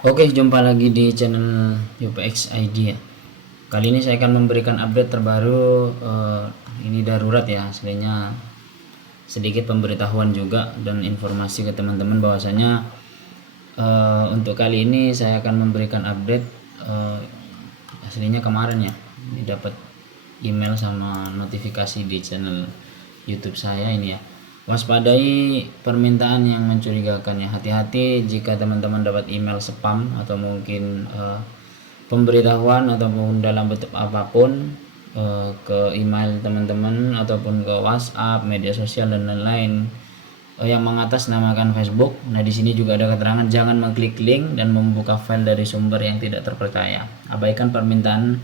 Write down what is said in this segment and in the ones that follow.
Oke, jumpa lagi di channel UPX ID ya. Kali ini saya akan memberikan update terbaru. Ini darurat ya, aslinya sedikit pemberitahuan juga dan informasi ke teman-teman bahwasanya untuk kali ini saya akan memberikan update. Aslinya kemarin ya, ini dapat email sama notifikasi di channel YouTube saya ini ya. Waspadai permintaan yang mencurigakan ya. Hati-hati jika teman-teman dapat email spam atau mungkin pemberitahuan ataupun dalam bentuk apapun ke email teman-teman ataupun ke WhatsApp, media sosial dan lain-lain yang mengatasnamakan Facebook. Nah, di sini juga ada keterangan jangan mengklik link dan membuka file dari sumber yang tidak terpercaya. Abaikan permintaan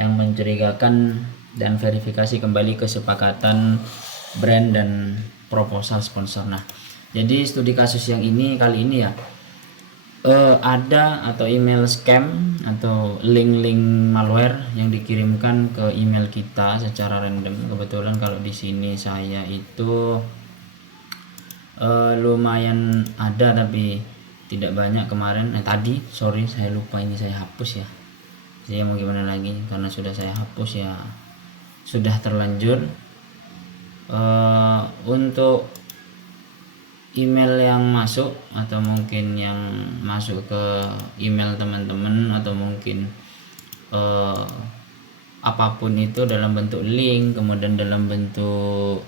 yang mencurigakan dan verifikasi kembali kesepakatan brand dan proposal sponsor. Nah, jadi studi kasus yang ini kali ini ya ada atau email scam atau link-link malware yang dikirimkan ke email kita secara random. Kebetulan kalau di sini saya itu lumayan ada tapi tidak banyak kemarin. Tadi sorry saya lupa, ini saya hapus ya. Saya mau gimana lagi, karena sudah saya hapus ya, sudah terlanjur. Untuk email yang masuk atau mungkin yang masuk ke email teman-teman atau mungkin apapun itu dalam bentuk link, kemudian dalam bentuk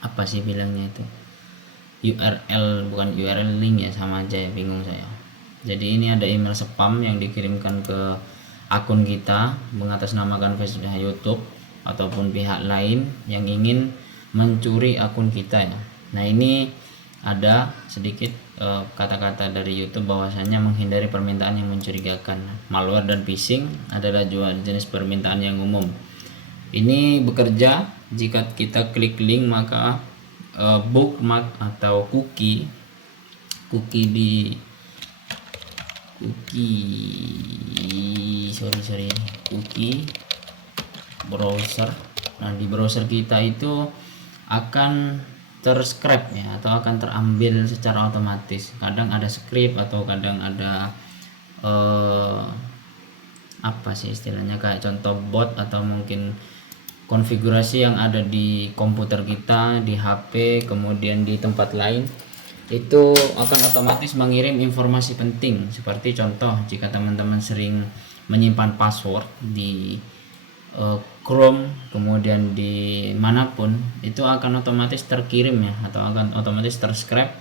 apa sih bilangnya itu, URL, bukan URL, link ya, sama aja ya, bingung saya. Jadi ini ada email spam yang dikirimkan ke akun kita mengatasnamakan Facebook, YouTube ataupun pihak lain yang ingin mencuri akun kita ya. Nah, ini ada sedikit kata-kata dari YouTube bahwasanya menghindari permintaan yang mencurigakan. Malware dan phishing adalah jenis permintaan yang umum. Ini bekerja jika kita klik link, maka bookmark atau cookie di cookie browser. Nah, di browser kita itu akan terscrap ya, atau akan terambil secara otomatis. Kadang ada script atau kadang ada apa sih istilahnya, kayak contoh bot atau mungkin konfigurasi yang ada di komputer kita, di HP, kemudian di tempat lain, itu akan otomatis mengirim informasi penting. Seperti contoh, jika teman-teman sering menyimpan password di Chrome, kemudian di manapun, itu akan otomatis terkirim ya, atau akan otomatis terscrap,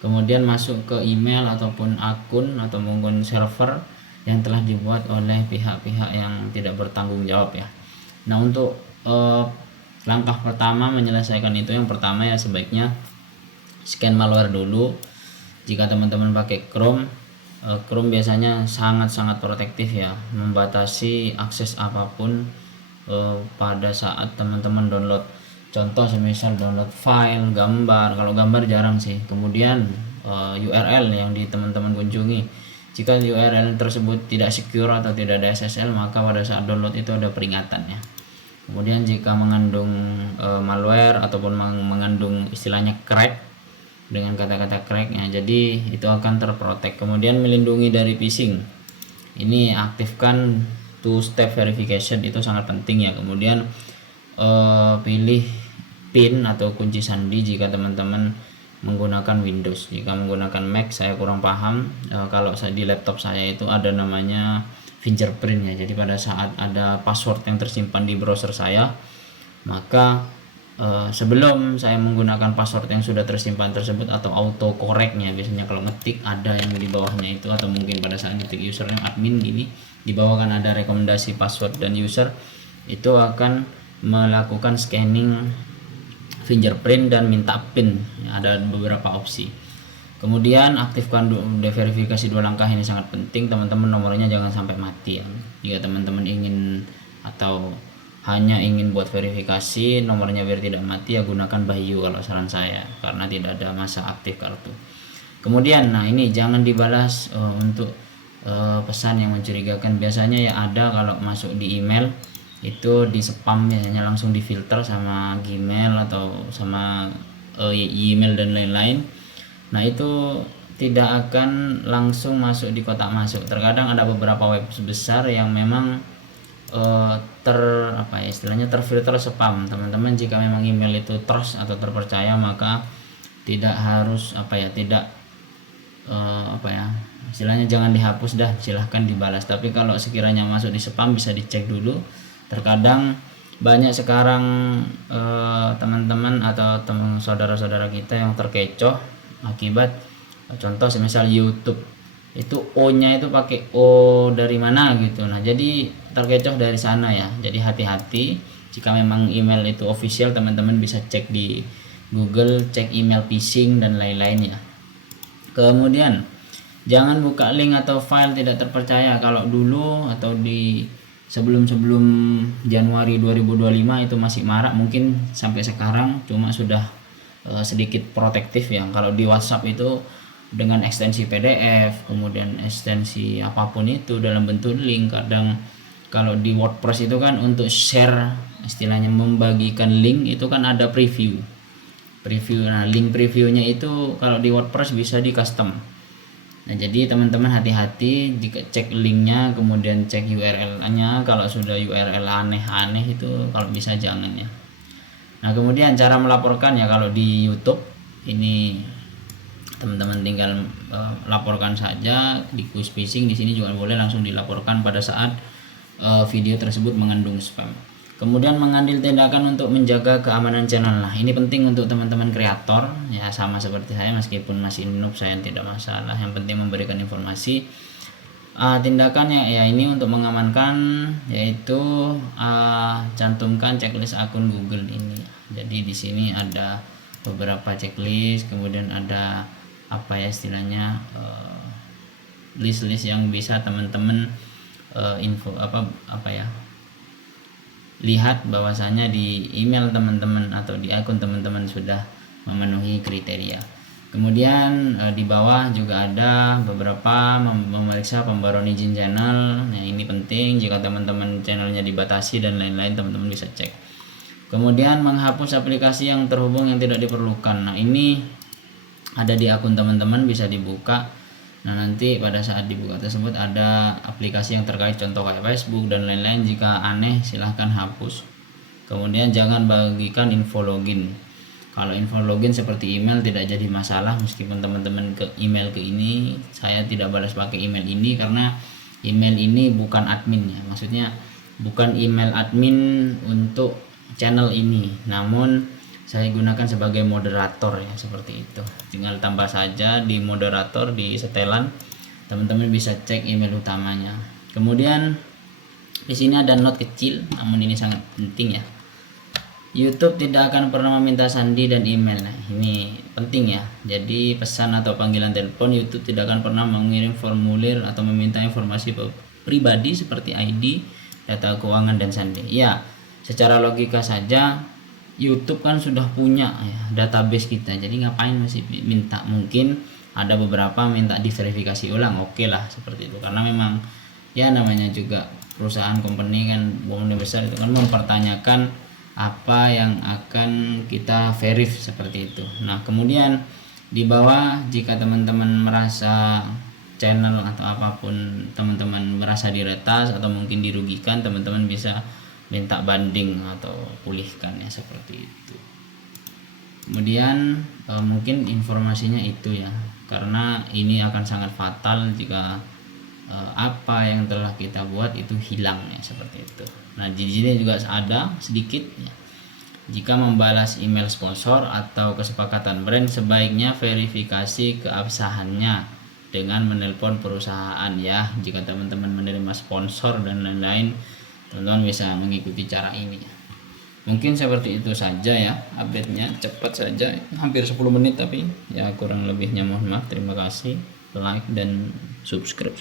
kemudian masuk ke email ataupun akun atau mungkin server yang telah dibuat oleh pihak-pihak yang tidak bertanggung jawab ya. Nah, untuk langkah pertama menyelesaikan itu, yang pertama ya sebaiknya scan malware dulu. Jika teman-teman pakai Chrome, Chrome biasanya sangat-sangat protektif ya, membatasi akses apapun pada saat teman-teman download. Contoh semisal download file, gambar, kalau gambar jarang sih. Kemudian URL yang di teman-teman kunjungi, jika URL tersebut tidak secure atau tidak ada SSL, maka pada saat download itu ada peringatan ya. Kemudian jika mengandung malware ataupun mengandung istilahnya crack, dengan kata-kata crack ya, jadi itu akan terprotek. Kemudian melindungi dari phishing, ini aktifkan two step verification, itu sangat penting ya. Kemudian pilih PIN atau kunci sandi jika teman-teman menggunakan Windows. Jika menggunakan Mac saya kurang paham. Kalau saya di laptop saya itu ada namanya fingerprint ya. Jadi pada saat ada password yang tersimpan di browser saya, maka sebelum saya menggunakan password yang sudah tersimpan tersebut atau auto correctnya, biasanya kalau ngetik ada yang di bawahnya itu, atau mungkin pada saat ngetik username admin gini, di bawah kan ada rekomendasi password dan user, itu akan melakukan scanning fingerprint dan minta PIN ya, ada beberapa opsi. Kemudian aktifkan verifikasi 2 langkah, ini sangat penting teman-teman. Nomornya jangan sampai mati ya. Jika teman-teman ingin atau hanya ingin buat verifikasi nomornya biar tidak mati, ya gunakan Bayu kalau saran saya, karena tidak ada masa aktif kartu. Kemudian nah ini jangan dibalas untuk pesan yang mencurigakan. Biasanya ya ada kalau masuk di email itu di spam, biasanya langsung difilter sama Gmail atau sama email dan lain-lain. Nah, itu tidak akan langsung masuk di kotak masuk. Terkadang ada beberapa web besar yang memang istilahnya terfilter spam. Teman-teman jika memang email itu trust atau terpercaya, maka tidak harus istilahnya jangan dihapus dah, silahkan dibalas. Tapi kalau sekiranya masuk di spam bisa dicek dulu. Terkadang banyak sekarang teman-teman atau saudara-saudara kita yang terkecoh akibat contoh semisal YouTube itu O-nya itu pakai O dari mana gitu. Nah, jadi terkecoh dari sana ya. Jadi hati-hati, jika memang email itu official, teman-teman bisa cek di Google, cek email phishing dan lain-lainnya. Kemudian jangan buka link atau file tidak terpercaya. Kalau dulu atau di sebelum Januari 2025 itu masih marak, mungkin sampai sekarang cuma sudah sedikit protektif ya. Kalau di WhatsApp itu dengan ekstensi PDF, kemudian ekstensi apapun itu dalam bentuk link. Kadang kalau di WordPress itu kan untuk share, istilahnya membagikan link itu kan ada preview. Nah, link previewnya itu kalau di WordPress bisa di custom. Nah, jadi teman-teman hati-hati jika cek linknya, kemudian cek URL-nya. Kalau sudah URL aneh-aneh itu kalau bisa jangan ya. Nah, kemudian cara melaporkan ya, kalau di YouTube ini teman-teman tinggal laporkan saja di quiz phishing. Di sini juga boleh langsung dilaporkan pada saat video tersebut mengandung spam. Kemudian mengambil tindakan untuk menjaga keamanan channel. Nah, ini penting untuk teman-teman kreator ya, sama seperti saya, meskipun masih noob saya tidak masalah, yang penting memberikan informasi. Tindakannya ya ini untuk mengamankan, yaitu cantumkan checklist akun Google ini. Jadi di sini ada beberapa checklist, kemudian ada istilahnya list-list yang bisa teman-teman lihat bahwasanya di email teman-teman atau di akun teman-teman sudah memenuhi kriteria. Kemudian di bawah juga ada beberapa memeriksa pembaruan izin channel. Nah, ini penting, jika teman-teman channelnya dibatasi dan lain-lain, teman-teman bisa cek. Kemudian menghapus aplikasi yang terhubung yang tidak diperlukan. Nah, ini ada di akun teman-teman, bisa dibuka. Nah, nanti pada saat dibuka tersebut ada aplikasi yang terkait, contoh kayak Facebook dan lain-lain. Jika aneh silahkan hapus. Kemudian jangan bagikan info login. Kalau info login seperti email tidak jadi masalah, meskipun teman-teman ke email ke ini, saya tidak balas pakai email ini karena email ini bukan admin ya. Maksudnya bukan email admin untuk channel ini, namun saya gunakan sebagai moderator ya, seperti itu. Tinggal tambah saja di moderator, di setelan, teman-teman bisa cek email utamanya. Kemudian di sini ada note kecil, namun ini sangat penting ya. YouTube tidak akan pernah meminta sandi dan email. Nah, ini penting ya. Jadi pesan atau panggilan telepon, YouTube tidak akan pernah mengirim formulir atau meminta informasi pribadi seperti ID, data keuangan dan sandi. Ya, secara logika saja YouTube kan sudah punya ya database kita, jadi ngapain masih minta? Mungkin ada beberapa minta diverifikasi ulang, oke lah seperti itu, karena memang ya namanya juga perusahaan company kan, bonusnya besar, itu kan mempertanyakan apa yang akan kita verif seperti itu. Nah, kemudian di bawah jika teman-teman merasa channel atau apapun teman-teman merasa diretas atau mungkin dirugikan, teman-teman bisa minta banding atau pulihkan ya, seperti itu. Kemudian mungkin informasinya itu ya, karena ini akan sangat fatal jika apa yang telah kita buat itu hilang ya, seperti itu. Nah, di sini juga ada sedikit ya. Jika membalas email sponsor atau kesepakatan brand, sebaiknya verifikasi keabsahannya dengan menelpon perusahaan ya. Jika teman-teman menerima sponsor dan lain-lain, teman-teman bisa mengikuti cara ini. Mungkin seperti itu saja ya, update-nya cepat saja, hampir 10 menit, tapi ya kurang lebihnya mohon maaf. Terima kasih, like dan subscribe.